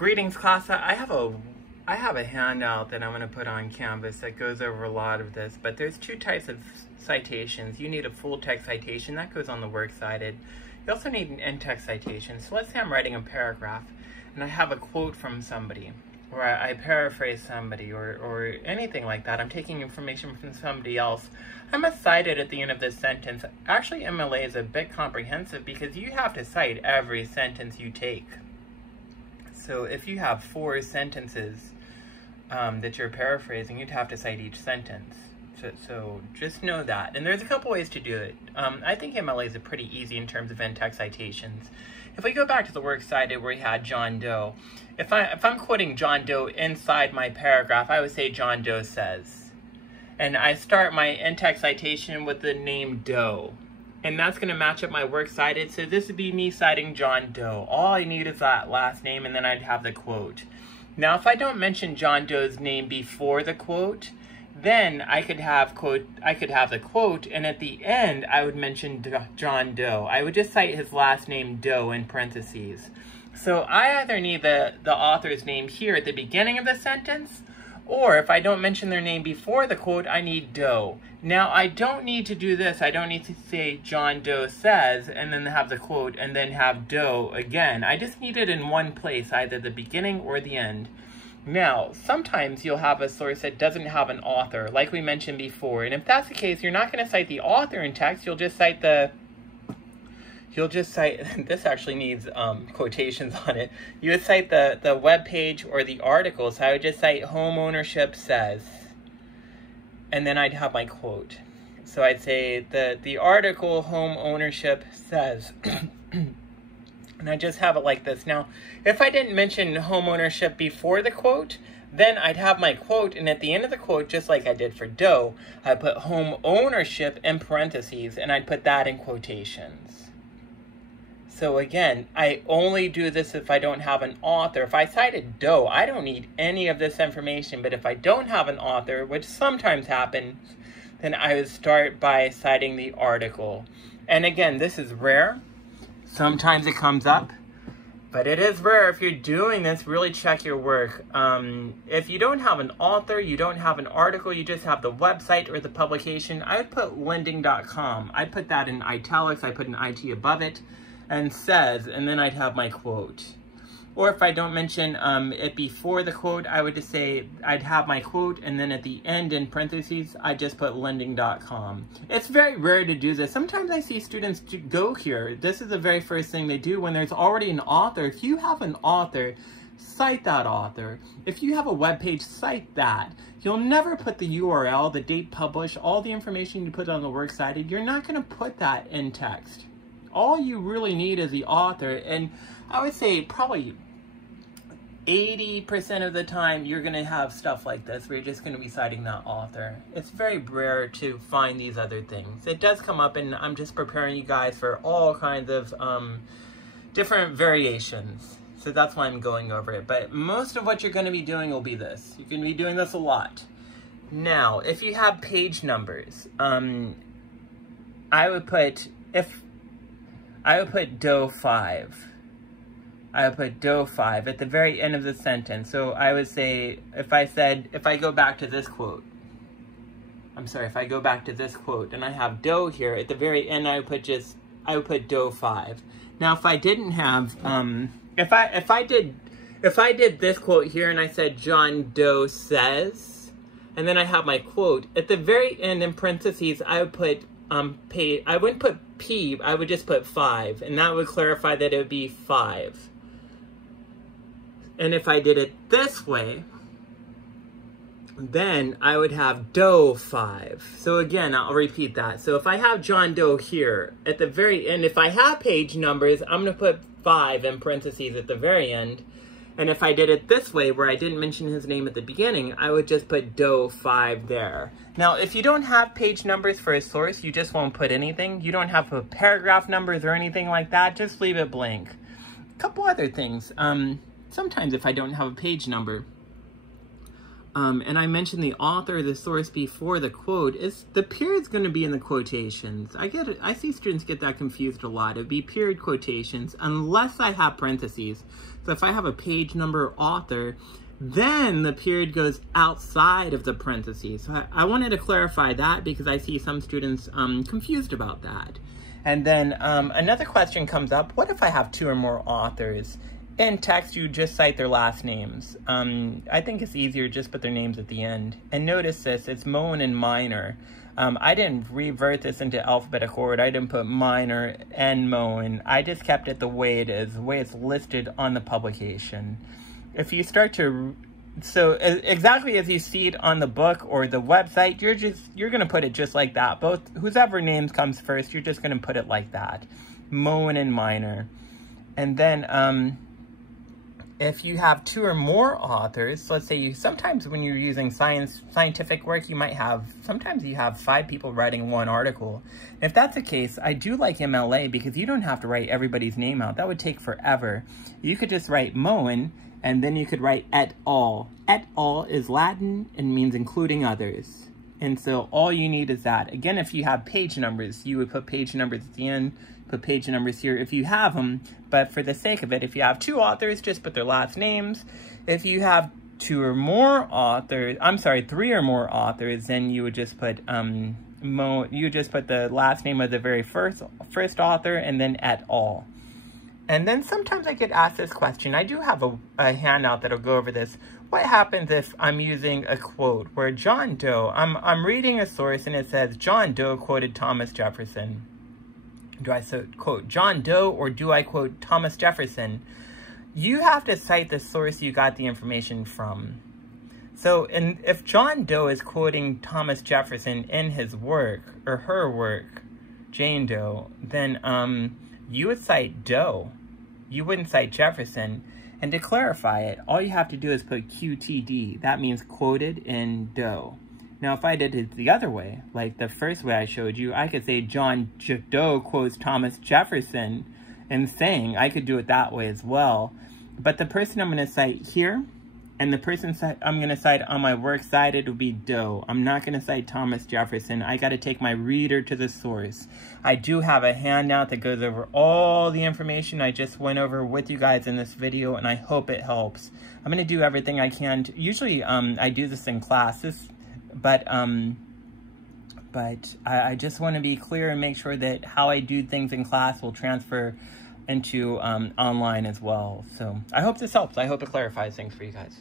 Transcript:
Greetings, class. I have a handout that I'm going to put on Canvas that goes over a lot of this, but there's two types of citations. You need a full text citation that goes on the works cited. You also need an in-text citation. So let's say I'm writing a paragraph and I have a quote from somebody, or I paraphrase somebody, or anything like that. I'm taking information from somebody else. I must cite it at the end of this sentence. Actually, MLA is a bit comprehensive because you have to cite every sentence you take. So if you have 4 sentences that you're paraphrasing, you'd have to cite each sentence. So just know that. And there's a couple ways to do it. I think MLA is pretty easy in terms of in-text citations. If we go back to the works cited where we had John Doe, if I'm quoting John Doe inside my paragraph, I would say John Doe says. And I start my in-text citation with the name Doe. And that's going to match up my works cited. So this would be me citing John Doe. All I need is that last name, and then I'd have the quote. Now, if I don't mention John Doe's name before the quote, then I could have the quote, and at the end, I would mention John Doe. I would just cite his last name, Doe, in parentheses. So I either need the author's name here at the beginning of the sentence, or if I don't mention their name before the quote, I need Doe. Now, I don't need to do this. I don't need to say John Doe says, and then have the quote, and then have Doe again. I just need it in one place, either the beginning or the end. Now, sometimes you'll have a source that doesn't have an author, like we mentioned before. And if that's the case, you're not going to cite the author in text. You'll just cite this actually needs quotations on it. You would cite the web page or the article. So I would just cite home ownership says, and then I'd have my quote. So I'd say the article home ownership says, and I just have it like this. Now, if I didn't mention home ownership before the quote, then I'd have my quote, and at the end of the quote, just like I did for Doe, I put home ownership in parentheses, and I'd put that in quotations. So again, I only do this if I don't have an author. If I cited Doe, I don't need any of this information, but if I don't have an author, which sometimes happens, then I would start by citing the article. And again, this is rare. Sometimes it comes up, but it is rare. If you're doing this, really check your work. If you don't have an author, you don't have an article, you just have the website or the publication, I would put lending.com. I put that in italics, I put an IT above it, and says, and then I'd have my quote. Or if I don't mention it before the quote, I would just say I'd have my quote, and then at the end in parentheses, I just put lending.com. It's very rare to do this. Sometimes I see students go here. This is the very first thing they do when there's already an author. If you have an author, cite that author. If you have a web page, cite that. You'll never put the URL, the date published, all the information you put on the works cited. You're not going to put that in text. All you really need is the author, and I would say probably 80% of the time you're going to have stuff like this where you're just going to be citing that author. It's very rare to find these other things. It does come up, and I'm just preparing you guys for all kinds of different variations. So that's why I'm going over it. But most of what you're going to be doing will be this. You're going to be doing this a lot. Now, if you have page numbers, I would put Doe 5. I would put Doe 5 at the very end of the sentence. So I would say, if I go back to this quote, if I go back to this quote and I have Doe here, at the very end I would put Doe 5. Now if I didn't have, if I did this quote here and I said John Doe says, and then I have my quote, at the very end in parentheses I would put I wouldn't put P, I would just put 5, and that would clarify that it would be 5. And if I did it this way, then I would have Doe 5. So again, I'll repeat that. So if I have John Doe here, at the very end, if I have page numbers, I'm going to put 5 in parentheses at the very end. And if I did it this way, where I didn't mention his name at the beginning, I would just put Doe 5 there. Now, if you don't have page numbers for a source, you just won't put anything. You don't have to put paragraph numbers or anything like that. Just leave it blank. A couple other things. Sometimes if I don't have a page number, and I mentioned the author, the source before the quote, is the period's going to be in the quotations. I see students get that confused a lot. It would be period quotations unless I have parentheses. So if I have a page number author, then the period goes outside of the parentheses. So I wanted to clarify that because I see some students confused about that. And then another question comes up, what if I have 2 or more authors? In text, you just cite their last names. I think it's easier just put their names at the end. And notice this, it's Moen and minor. I didn't revert this into alphabetical order. I didn't put minor and Moen. I just kept it the way it is, the way it's listed on the publication. If you start to, so exactly as you see it on the book or the website, you're going to put it just like that. Both, whoever names comes first, you're just going to put it like that. Moen and minor. And then, if you have 2 or more authors, let's say sometimes when you're using scientific work, sometimes you have 5 people writing one article. If that's the case, I do like MLA because you don't have to write everybody's name out. That would take forever. You could just write Moen, and then you could write et al. Et al is Latin and means including others. And so all you need is that. Again, if you have page numbers, you would put page numbers at the end, put page numbers here if you have them. But for the sake of it, if you have 2 authors, just put their last names. If you have 3 or more authors, then you would just put the last name of the very first author and then et al. And then sometimes I get asked this question. I do have a handout that'll go over this. What happens if I'm using a quote where John Doe, I'm reading a source and it says John Doe quoted Thomas Jefferson. Do I quote John Doe or do I quote Thomas Jefferson? You have to cite the source you got the information from. So if John Doe is quoting Thomas Jefferson in his work or her work, Jane Doe, then you would cite Doe. You wouldn't cite Jefferson. And to clarify it, all you have to do is put QTD. That means quoted in Doe. Now, if I did it the other way, like the first way I showed you, I could say John Doe quotes Thomas Jefferson in saying. I could do it that way as well. But the person I'm going to cite here, and the person I'm going to cite on my works cited would be Doe. I'm not going to cite Thomas Jefferson. I got to take my reader to the source. I do have a handout that goes over all the information I just went over with you guys in this video, and I hope it helps. I'm going to do everything I can. Usually, I do this in classes, but I just want to be clear and make sure that how I do things in class will transfer into online as well. So I hope this helps. I hope it clarifies things for you guys.